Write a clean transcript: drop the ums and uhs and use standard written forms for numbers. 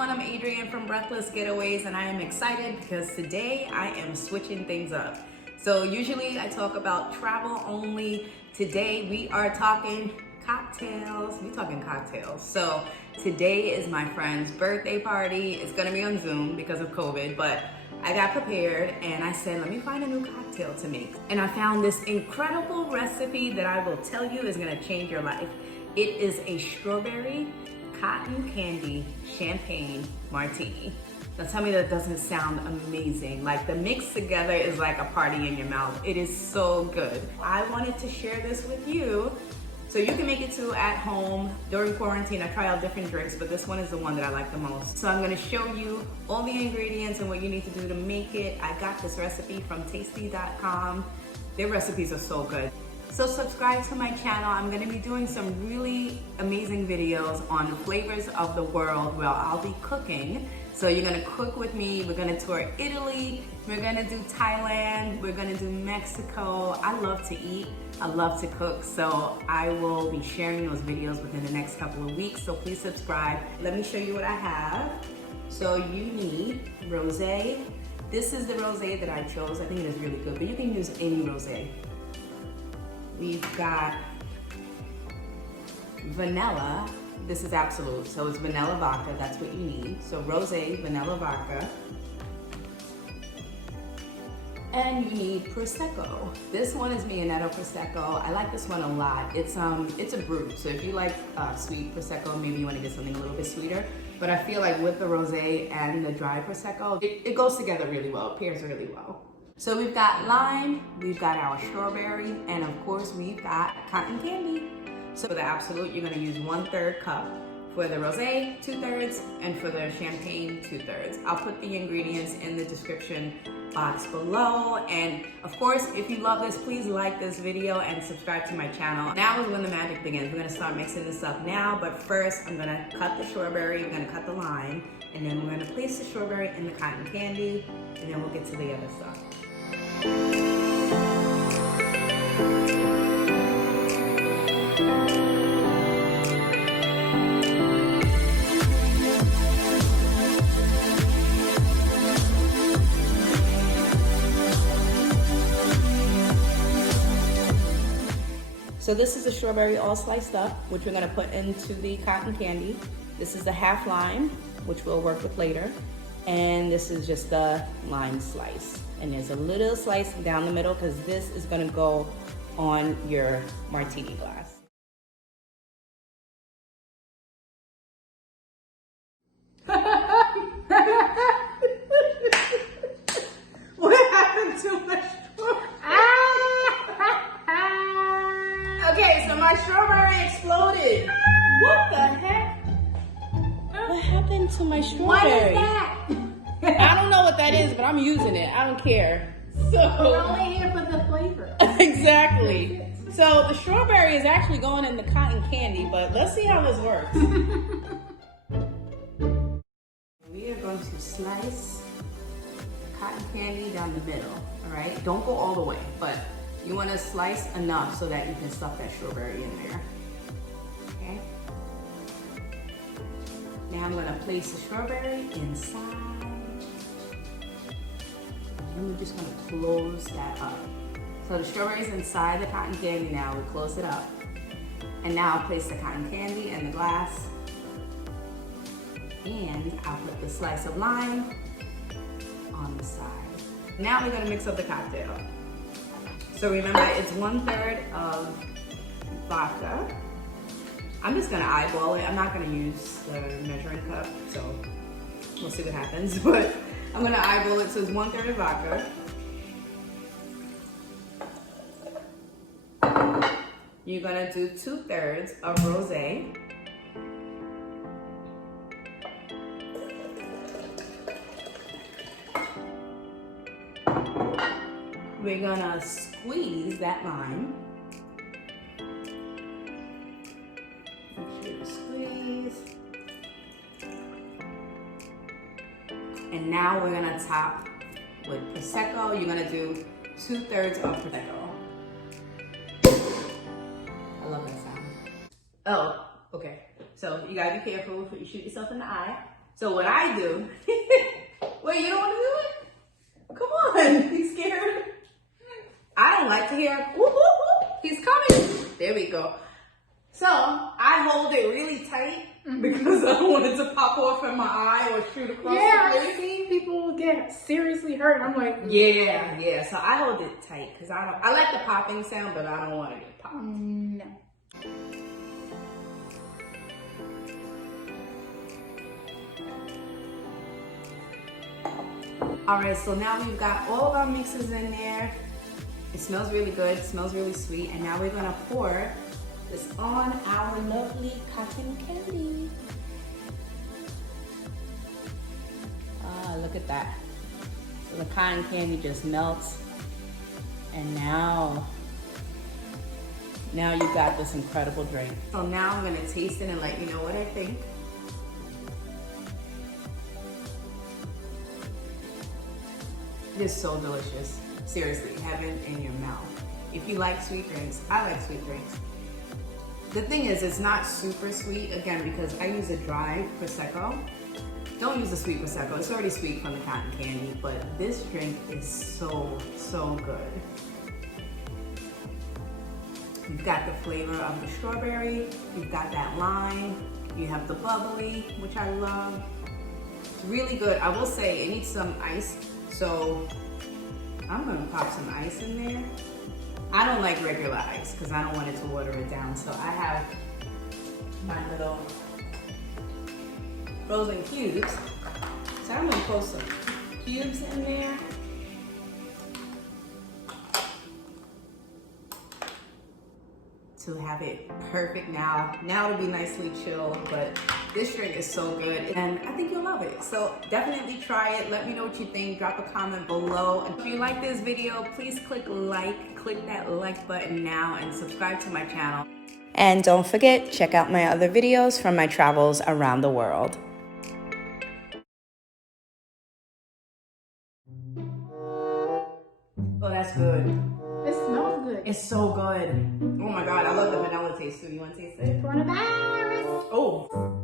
everyone, I'm Adrienne from Breathless Getaways, and I am excited because today I am switching things up. So usually I talk about travel only. Today we are talking cocktails. We're talking cocktails. So today is my friend's birthday party. It's gonna be on Zoom because of COVID, but I got prepared and I said, let me find a new cocktail to make. And I found this incredible recipe that I will tell you is gonna change your life. It is a strawberry cotton candy champagne martini. Now tell me that doesn't sound amazing. Like the mix together is like a party in your mouth. It is so good. I wanted to share this with you so you can make it too at home. During quarantine, I try out different drinks, but this one is the one that I like the most. So I'm gonna show you all the ingredients and what you need to do to make it. I got this recipe from tasty.com. Their recipes are so good. So subscribe to my channel. I'm gonna be doing some really amazing videos on flavors of the world where I'll be cooking. So you're gonna cook with me. We're gonna tour Italy. We're gonna do Thailand. We're gonna do Mexico. I love to eat. I love to cook. So I will be sharing those videos within the next couple of weeks. So please subscribe. Let me show you what I have. So you need rosé. This is the rosé that I chose. I think it is really good, but you can use any rosé. We've got vanilla. This is absolute, so it's vanilla vodka. That's what you need. So rosé, vanilla vodka. And you need Prosecco. This one is Mianetto Prosecco. I like this one a lot. It's a brut, so if you like sweet Prosecco, maybe you want to get something a little bit sweeter. But I feel like with the rosé and the dry Prosecco, it goes together really well, it pairs really well. So we've got lime, we've got our strawberry, and of course we've got cotton candy. So for the absolute, you're gonna use 1/3 cup. For the rosé, 2/3, and for the champagne, 2/3. I'll put the ingredients in the description box below. And of course, if you love this, please like this video and subscribe to my channel. Now is when the magic begins. We're gonna start mixing this up now, but first I'm gonna cut the strawberry, we're gonna cut the lime, and then we're gonna place the strawberry in the cotton candy, and then we'll get to the other stuff. So this is the strawberry all sliced up, which we're gonna put into the cotton candy. This is the half lime, which we'll work with later. And this is just the lime slice. And there's a little slice down the middle because this is gonna go on your martini glass. What happened to my strawberry? Okay, so my strawberry exploded. What the heck? What happened to my strawberry? What is that? I don't know what that is, but I'm using it. I don't care. So We're only here for the flavor. Exactly. So the strawberry is actually going in the cotton candy, but let's see how this works. We are going to slice the cotton candy down the middle, all right? Don't go all the way, but you want to slice enough so that you can stuff that strawberry in there, okay? Now I'm gonna place the strawberry inside. And we're just gonna close that up. So the strawberry's inside the cotton candy now, we close it up. And now I'll place the cotton candy in the glass. And I'll put the slice of lime on the side. Now we're gonna mix up the cocktail. So remember, it's 1/3 of vodka. I'm just gonna eyeball it. I'm not gonna use the measuring cup, so we'll see what happens. But I'm gonna eyeball it, so it's 1/3 of vodka. You're gonna do 2/3 of rosé. We're gonna squeeze that lime. Make sure to squeeze. And now we're gonna top with Prosecco. You're gonna do 2/3 of Prosecco. I love that sound. Oh, okay. So you gotta be careful if you shoot yourself in the eye. So what I do, wait, you don't want to do it? Come on, he's scared. I don't like to hear, whoop, whoop, whoop. He's coming. There we go. So I hold it really tight because I don't want it to pop off in my eye or shoot across the face. I've seen people get seriously hurt. I'm like, Yeah. So I hold it tight because I like the popping sound, but I don't want it to pop. no. All right, so now we've got all of our mixes in there. It smells really good, it smells really sweet. And now we're gonna pour this on our lovely cotton candy. Ah, look at that. So the cotton candy just melts. And now you've got this incredible drink. So now I'm gonna taste it and let you know what I think. It is so delicious. Seriously, heaven in your mouth. If you like sweet drinks, I like sweet drinks. The thing is, it's not super sweet, again, because I use a dry Prosecco. Don't use the sweet Prosecco, it's already sweet from the cotton candy, but this drink is so good. You've got the flavor of the strawberry, you've got that lime, you have the bubbly, which I love. It's really good. I will say it needs some ice, so I'm gonna pop some ice in there. I don't like regular ice because I don't want it to water it down. So I have my little frozen cubes. So I'm gonna put some cubes in there. To have it perfect now. Now it'll be nicely chilled, but this drink is so good and I think you'll love it. So definitely try it. Let me know what you think. Drop a comment below. And if you like this video, please click that like button now and subscribe to my channel. And don't forget, check out my other videos from my travels around the world. Oh, that's good. It smells good. It's so good. Oh my God, I love the vanilla taste too. You want to taste it? Coronavirus. Oh.